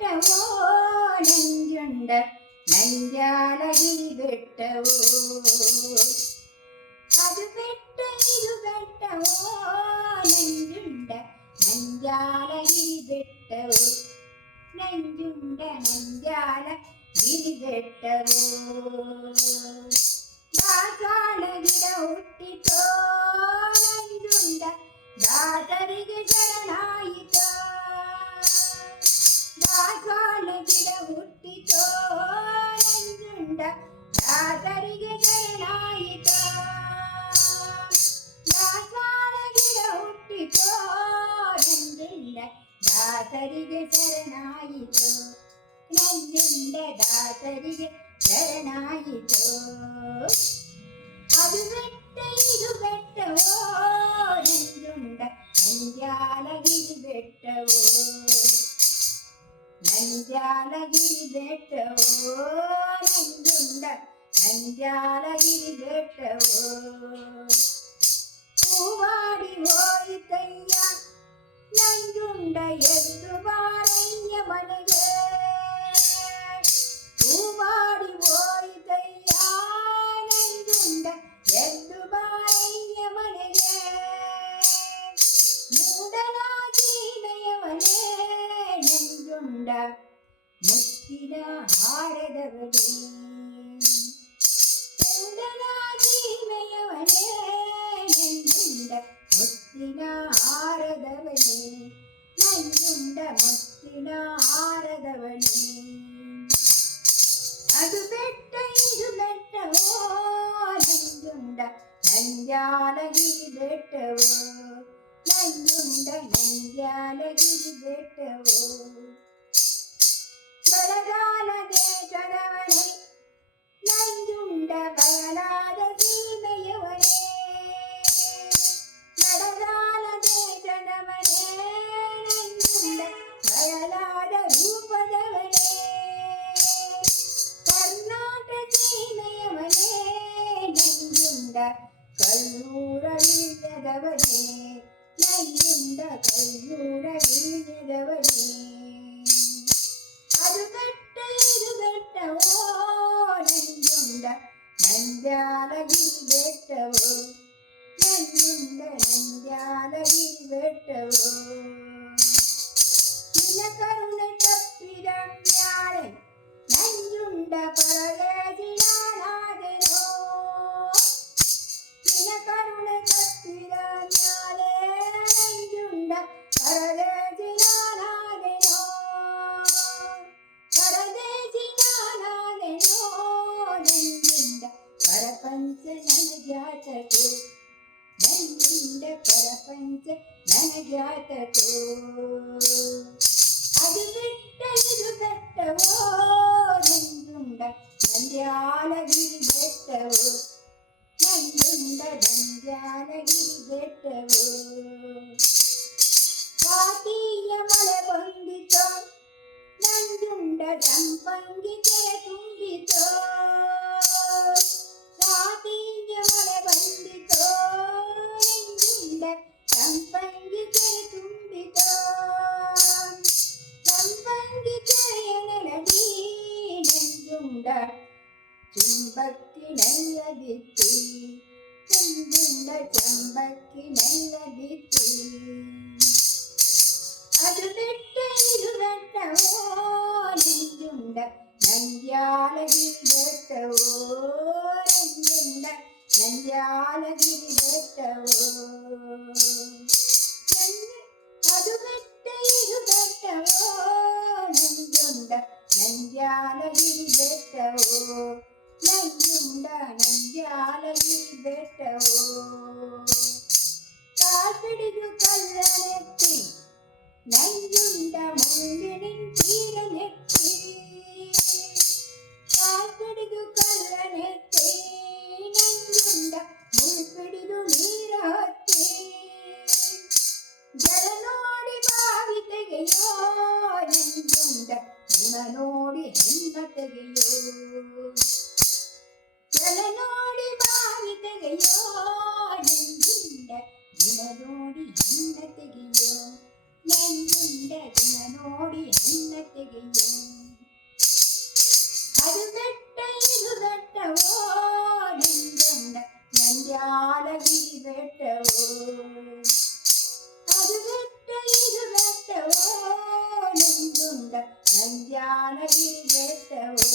വെട്ടവോ നെഞ്ചുണ്ട് നെഞ്ചാലകിൽ വെട്ടവോ. അത് വെട്ട ഇത് വെട്ടവോ നെഞ്ചുണ്ട് നെഞ്ചാലകിൽ വെട്ടവോ. നെഞ്ചുണ്ട് നെഞ്ചാല ഗിരിവെട്ടവോ ദാസാള ഗിര ഒട്ടിത്തോ നെഞ്ചുണ്ട ದಾಸರಿಗೆ ಶರಣಾಯಿತೋ ದಾಸಾಳ ಗಿಡ ಹುಟ್ಟಿತೋ ನಂಜುಂಡ ದಾಸರಿಗೆ ಶರಣಾಯಿತೋ ನಂಜುಂಡ ದಾಸರಿಗೆ ಶರಣಾಯಿತೋ ಅದು ಬೆಟ್ಟ ಇದು ಬೆಟ್ಟವೋ ನಂಜುಂಡ ನಂಜಾಲಗಿರಿ ಬೆಟ್ಟವೋ ನಂಜಾಲಗಿರಿ ಬೆಟ್ಟವೋ ನಂಜುಂಡ ನಂಜಾಲಗಿರಿ ಬೆಟ್ಟವೋ ಹೂವಾಡಿ ಹೋಯಿತಯ್ಯ ನಂಜುಂಡ ಎದ್ದು ಬಾರಯ್ಯ ಮನೆಗೆ ಹೂವಾಡಿ ಹೋಯಿತಯ್ಯ ನಂಜುಂಡ ಎದ್ದು ಬಾರಯ್ಯ ಮನೆಗೆ ಮೂಡಲಾಗಿ ನಯವನೇ ನಂಜುಂಡ ಮುತ್ತಿನ ಹಾರದವನೇ നരവാലിന്തുണ്ട നഞ്ചാലകിരിതേട്ടവോ നഞ്ചുണ്ട നഞ്ചാലകിരിതേട്ടവോ ബലകാല ദേശതവനെ നഞ്ചുണ്ട ബലാല കല്ലൂറവിൽ യഥവനേ നല്ലുണ്ട കല്ലൂറവിൽ യഥവനേ അത് കെട്ട ഇത് കെട്ടവോ നെല്ലുണ്ട മഞ്ചാലകിൽ കെട്ടവോ ನನಗ್ಯಾತಕೋ ನಂಜುಂಡ ಪರಪಂಚ ನನಗ್ಯಾತಕೋ ಅದು ಬೆಟ್ಟ ಇದು ಬೆಟ್ಟವೋ ನಂಜುಂಡ ನಂದ್ಯಾಲಗಿರಿ ಬೆಟ್ಟವೋ ನಂಜುಂಡ ನಂದ್ಯಾಲಗಿರಿ ಬೆಟ್ಟವೋ കൊണ്ട നെഞ്ചുണ്ട നഞ്ചാലകിരിതട്ടവോ നെഞ്ചുണ്ട നഞ്ചാലകിരിതട്ടവോ ನಂಜಾಲಗಿರಿ ಬೆಟ್ಟವೋ ಕಾಪಿಡಿದು ಕಲ್ಲನೆತ್ತಿ ನಂಜುಂಡ ಮುಂದೆ ನಿಂತೀರ ನೆತ್ತಿ ಕಾಪಿಡಿದು ಕಲ್ಲನೆತ್ತಿ ನಂಜುಂಡ ಮುಳ್ಪಿಡಿದು ನೀರ ಹತ್ತಿ ಜಲ ನೋಡಿ ಬಾವಿ ತೆಗೆಯೋ ನಂಜುಂಡ ಗುಣ ನೋಡಿ ಹೆಣ್ಣ ತೆಗೆಯೋ ಜಲ ನೋಡಿ ಬಾವಿ ತೆಗೆಯೋ ನಂಜುಂಡ ಗುಣ ನೋಡಿ ಹೆಣ್ಣ ತೆಗೆಯೋ ನಂಜುಂಡ ಗುಣ ನೋಡಿ ಹೆಣ್ಣ ತೆಗೆಯೋ ಅದು ಬೆಟ್ಟ ಇದು ಬೆಟ್ಟವೋ ನಿಂಗೊಂಡ ನಂದ್ಯಾಲಗಿರಿ ಬೆಟ್ಟವೋ ಅದು ಬೆಟ್ಟ ಇದು ಬೆಟ್ಟವೋ ನಿಂಗುಂಡ ನಂದ್ಯಾಲಗಿರಿ ಬೆಟ್ಟವೋ